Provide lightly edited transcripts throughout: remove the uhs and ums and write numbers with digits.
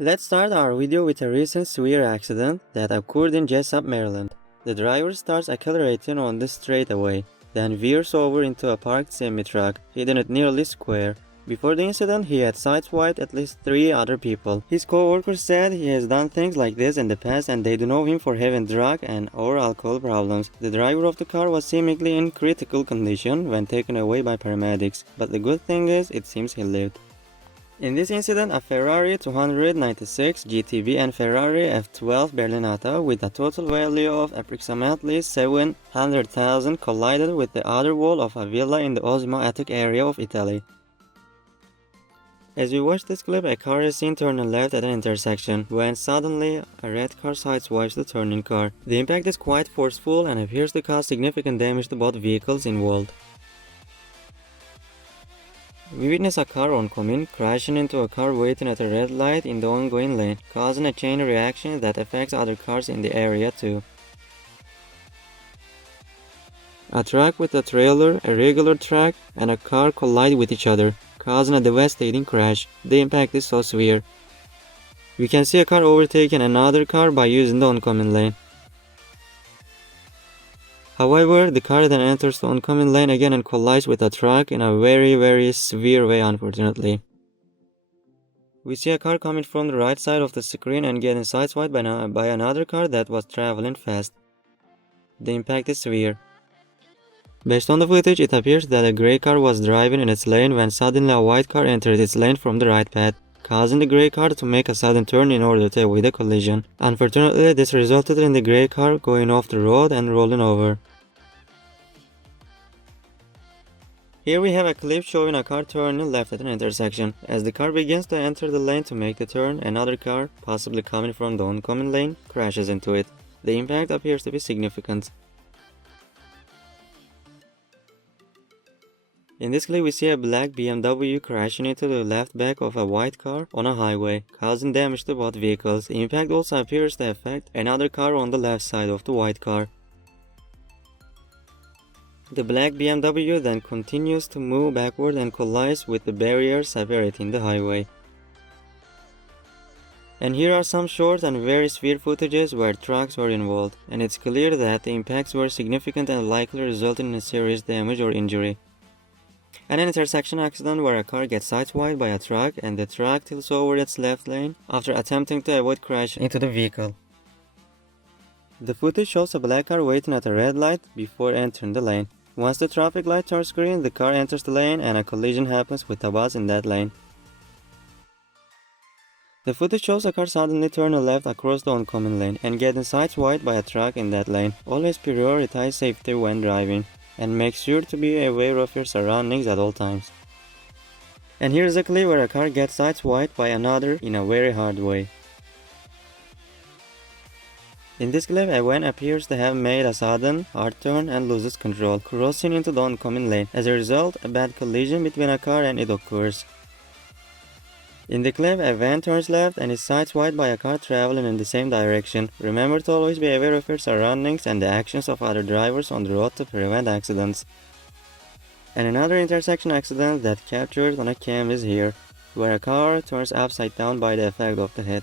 Let's start our video with a recent severe accident that occurred in Jessup, Maryland. The driver starts accelerating on the straightaway, then veers over into a parked semi-truck, hidden it nearly square. Before the incident, he had sideswiped at least 3 other people. His co-workers said he has done things like this in the past and they do know him for having drug and or alcohol problems. The driver of the car was seemingly in critical condition when taken away by paramedics, but the good thing is it seems he lived. In this incident, a Ferrari 296 GTB and Ferrari F12 Berlinata with a total value of approximately 700,000 collided with the other wall of a villa in the Osimo Attic area of Italy. As we watch this clip, a car is seen turning left at an intersection, when suddenly a red car sideswipes the turning car. The impact is quite forceful and appears to cause significant damage to both vehicles involved. We witness a car oncoming crashing into a car waiting at a red light in the ongoing lane, causing a chain reaction that affects other cars in the area too. A truck with a trailer, a regular truck, and a car collide with each other, causing a devastating crash. The impact is so severe. We can see a car overtaking another car by using the oncoming lane. However, the car then enters the oncoming lane again and collides with a truck in a very severe way, unfortunately. We see a car coming from the right side of the screen and getting sideswiped by another car that was traveling fast. The impact is severe. Based on the footage, it appears that a grey car was driving in its lane when suddenly a white car entered its lane from the right path, causing the grey car to make a sudden turn in order to avoid a collision. Unfortunately, this resulted in the grey car going off the road and rolling over. Here we have a clip showing a car turning left at an intersection. As the car begins to enter the lane to make the turn, another car, possibly coming from the oncoming lane, crashes into it. The impact appears to be significant. In this clip, we see a black BMW crashing into the left back of a white car on a highway, causing damage to both vehicles. The impact also appears to affect another car on the left side of the white car. The black BMW then continues to move backward and collides with the barrier separating the highway. And here are some short and very severe footages where trucks were involved, and it's clear that the impacts were significant and likely resulting in serious damage or injury. An intersection accident where a car gets sideswiped by a truck and the truck tilts over its left lane after attempting to avoid crashing into the vehicle. The footage shows a black car waiting at a red light before entering the lane. Once the traffic light turns green, the car enters the lane and a collision happens with a bus in that lane. The footage shows a car suddenly turning left across the oncoming lane and getting sideswiped by a truck in that lane. Always prioritize safety when driving, and make sure to be aware of your surroundings at all times. And here's a clip where a car gets sideswiped by another in a very hard way. In this clip, a van appears to have made a sudden, hard turn and loses control, crossing into the oncoming lane. As a result, a bad collision between a car and it occurs. In the clip, a van turns left and is sideswiped by a car traveling in the same direction. Remember to always be aware of your surroundings and the actions of other drivers on the road to prevent accidents. And another intersection accident that captured on a cam is here, where a car turns upside down by the effect of the hit.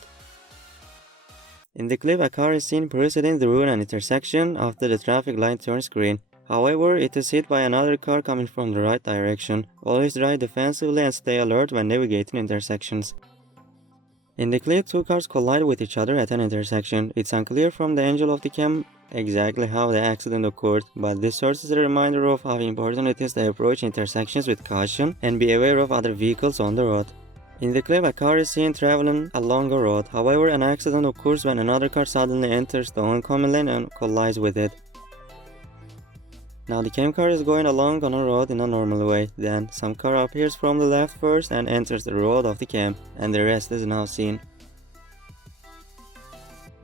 In the clip, a car is seen proceeding through an intersection after the traffic light turns green. However, it is hit by another car coming from the right direction. Always drive defensively and stay alert when navigating intersections. In the clip, 2 cars collide with each other at an intersection. It's unclear from the angle of the cam exactly how the accident occurred, but this serves as a reminder of how important it is to approach intersections with caution and be aware of other vehicles on the road. In the clip, a car is seen traveling along a road. However, an accident occurs when another car suddenly enters the oncoming lane and collides with it. Now the cam car is going along on a road in a normal way. Then some car appears from the left first and enters the road of the cam, and the rest is now seen.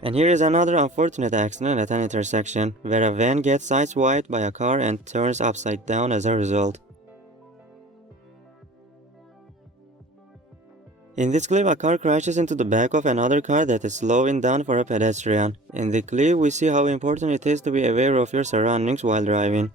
And here is another unfortunate accident at an intersection, where a van gets sideswiped by a car and turns upside down as a result. In this clip, a car crashes into the back of another car that is slowing down for a pedestrian. In the clip, we see how important it is to be aware of your surroundings while driving.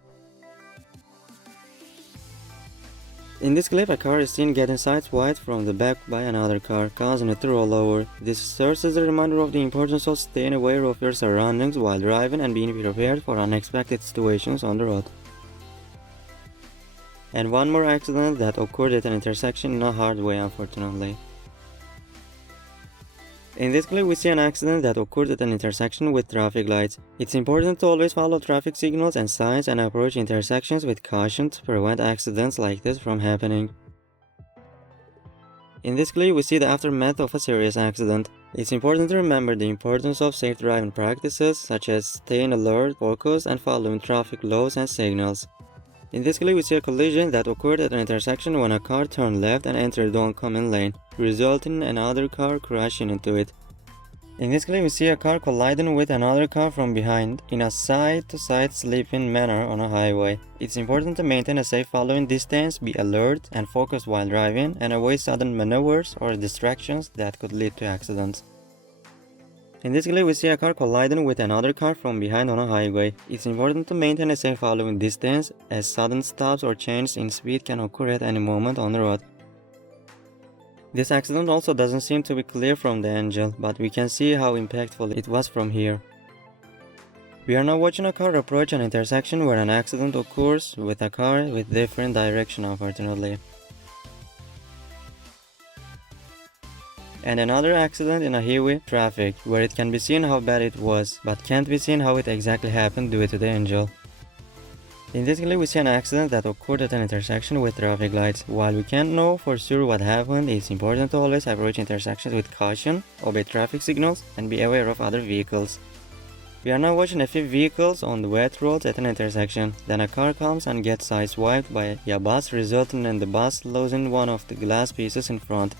In this clip, a car is seen getting sideswiped from the back by another car, causing it to roll over. This serves as a reminder of the importance of staying aware of your surroundings while driving and being prepared for unexpected situations on the road. And one more accident that occurred at an intersection in a hard way, unfortunately. In this clip, we see an accident that occurred at an intersection with traffic lights. It's important to always follow traffic signals and signs and approach intersections with caution to prevent accidents like this from happening. In this clip, we see the aftermath of a serious accident. It's important to remember the importance of safe driving practices such as staying alert, focused, and following traffic laws and signals. In this clip, we see a collision that occurred at an intersection when a car turned left and entered the oncoming lane, resulting in another car crashing into it. In this clip, we see a car colliding with another car from behind in a side-to-side slipping manner on a highway. It's important to maintain a safe following distance, be alert and focused while driving, and avoid sudden maneuvers or distractions that could lead to accidents. In this clip, we see a car colliding with another car from behind on a highway. It's important to maintain a safe following distance, as sudden stops or changes in speed can occur at any moment on the road. This accident also doesn't seem to be clear from the angle, but we can see how impactful it was from here. We are now watching a car approach an intersection where an accident occurs with a car with different direction, unfortunately. And another accident in a highway traffic, where it can be seen how bad it was, but can't be seen how it exactly happened due to the angle. In this clip, we see an accident that occurred at an intersection with traffic lights. While we can't know for sure what happened, it's important to always approach intersections with caution, obey traffic signals, and be aware of other vehicles. We are now watching a few vehicles on the wet roads at an intersection. Then a car comes and gets sideswiped by a bus, resulting in the bus losing one of the glass pieces in front.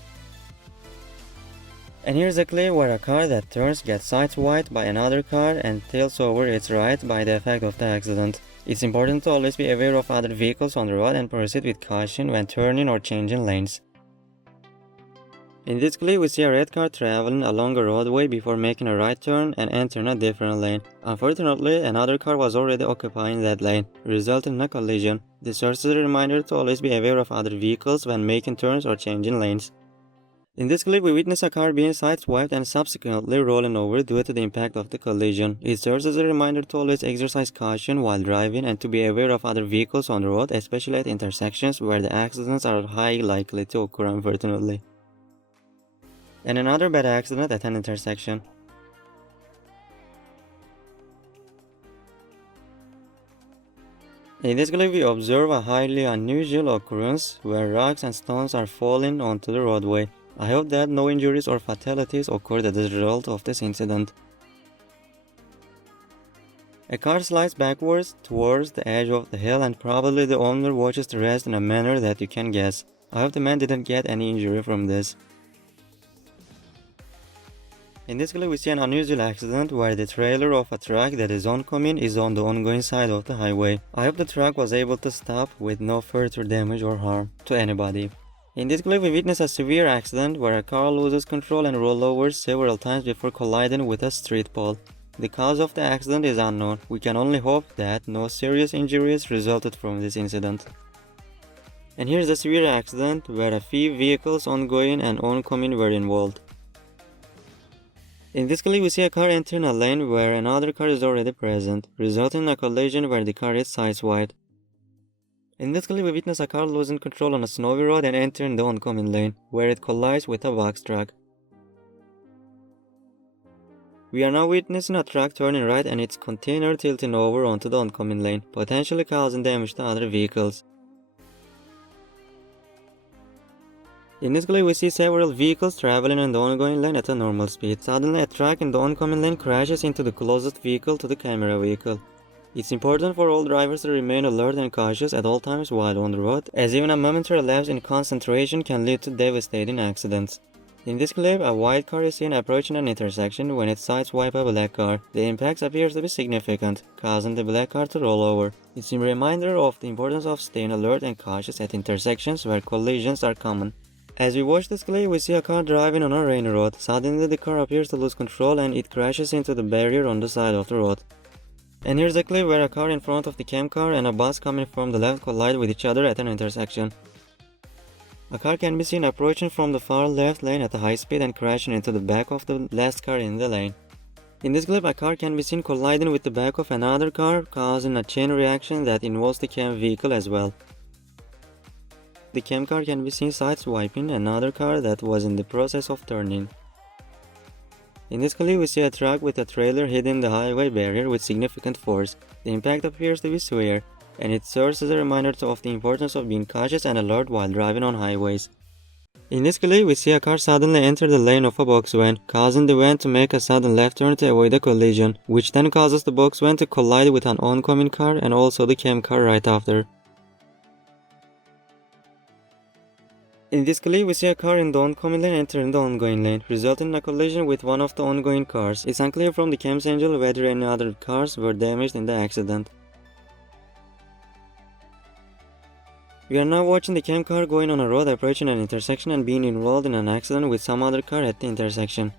And here's a clip where a car that turns gets sideswiped by another car and tails over its right by the effect of the accident. It's important to always be aware of other vehicles on the road and proceed with caution when turning or changing lanes. In this clip, we see a red car traveling along a roadway before making a right turn and entering a different lane. Unfortunately, another car was already occupying that lane, resulting in a collision. This serves as a reminder to always be aware of other vehicles when making turns or changing lanes. In this clip, we witness a car being sideswiped and subsequently rolling over due to the impact of the collision. It serves as a reminder to always exercise caution while driving and to be aware of other vehicles on the road, especially at intersections where the accidents are highly likely to occur, unfortunately. And another bad accident at an intersection. In this clip, we observe a highly unusual occurrence where rocks and stones are falling onto the roadway. I hope that no injuries or fatalities occurred as a result of this incident. A car slides backwards towards the edge of the hill and probably the owner watches the rest in a manner that you can guess. I hope the man didn't get any injury from this. In this clip, we see an unusual accident where the trailer of a truck that is oncoming is on the ongoing side of the highway. I hope the truck was able to stop with no further damage or harm to anybody. In this clip, we witness a severe accident where a car loses control and rolls over several times before colliding with a street pole. The cause of the accident is unknown. We can only hope that no serious injuries resulted from this incident. And here's a severe accident where a few vehicles ongoing and oncoming were involved. In this clip, we see a car entering a lane where another car is already present, resulting in a collision where the car is sideswiped. In this clip, we witness a car losing control on a snowy road and entering the oncoming lane, where it collides with a box truck. We are now witnessing a truck turning right and its container tilting over onto the oncoming lane, potentially causing damage to other vehicles. In this clip, we see several vehicles traveling in the ongoing lane at a normal speed. Suddenly, a truck in the oncoming lane crashes into the closest vehicle to the camera vehicle. It's important for all drivers to remain alert and cautious at all times while on the road, as even a momentary lapse in concentration can lead to devastating accidents. In this clip, a white car is seen approaching an intersection when it sideswipes a black car. The impact appears to be significant, causing the black car to roll over. It's a reminder of the importance of staying alert and cautious at intersections where collisions are common. As we watch this clip, we see a car driving on a rainy road. Suddenly, the car appears to lose control and it crashes into the barrier on the side of the road. And here's a clip where a car in front of the cam car and a bus coming from the left collide with each other at an intersection. A car can be seen approaching from the far left lane at a high speed and crashing into the back of the last car in the lane. In this clip, a car can be seen colliding with the back of another car, causing a chain reaction that involves the cam vehicle as well. The cam car can be seen sideswiping another car that was in the process of turning. In this clip, we see a truck with a trailer hitting the highway barrier with significant force. The impact appears to be severe, and it serves as a reminder of the importance of being cautious and alert while driving on highways. In this clip, we see a car suddenly enter the lane of a box van, causing the van to make a sudden left turn to avoid a collision, which then causes the box van to collide with an oncoming car and also the cam car right after. In this clip, we see a car in the oncoming lane entering the ongoing lane, resulting in a collision with one of the ongoing cars. It's unclear from the cam's angle whether any other cars were damaged in the accident. We are now watching the cam car going on a road approaching an intersection and being involved in an accident with some other car at the intersection.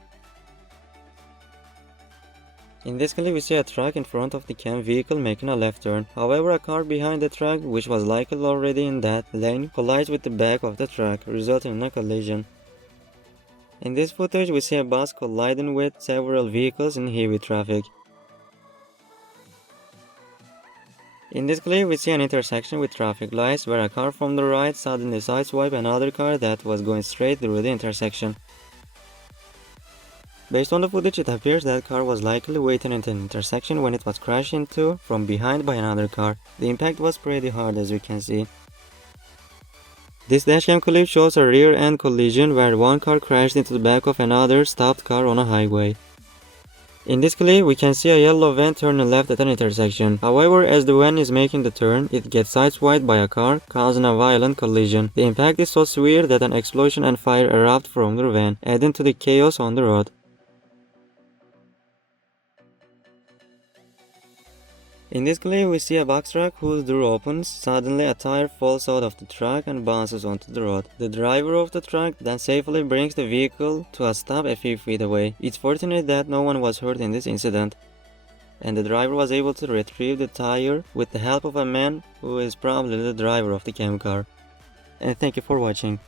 In this clip, we see a truck in front of the cam vehicle making a left turn. However, a car behind the truck, which was likely already in that lane, collides with the back of the truck, resulting in a collision. In this footage, we see a bus colliding with several vehicles in heavy traffic. In this clip, we see an intersection with traffic lights where a car from the right suddenly sideswiped another car that was going straight through the intersection. Based on the footage, it appears that car was likely waiting at an intersection when it was crashed into from behind by another car. The impact was pretty hard, as you can see. This dashcam clip shows a rear-end collision where one car crashed into the back of another stopped car on a highway. In this clip, we can see a yellow van turning left at an intersection. However, as the van is making the turn, it gets sideswiped by a car, causing a violent collision. The impact is so severe that an explosion and fire erupt from the van, adding to the chaos on the road. In this clip, we see a box truck whose door opens. Suddenly, a tire falls out of the truck and bounces onto the road. The driver of the truck then safely brings the vehicle to a stop a few feet away. It's fortunate that no one was hurt in this incident, and the driver was able to retrieve the tire with the help of a man who is probably the driver of the cam car. And thank you for watching.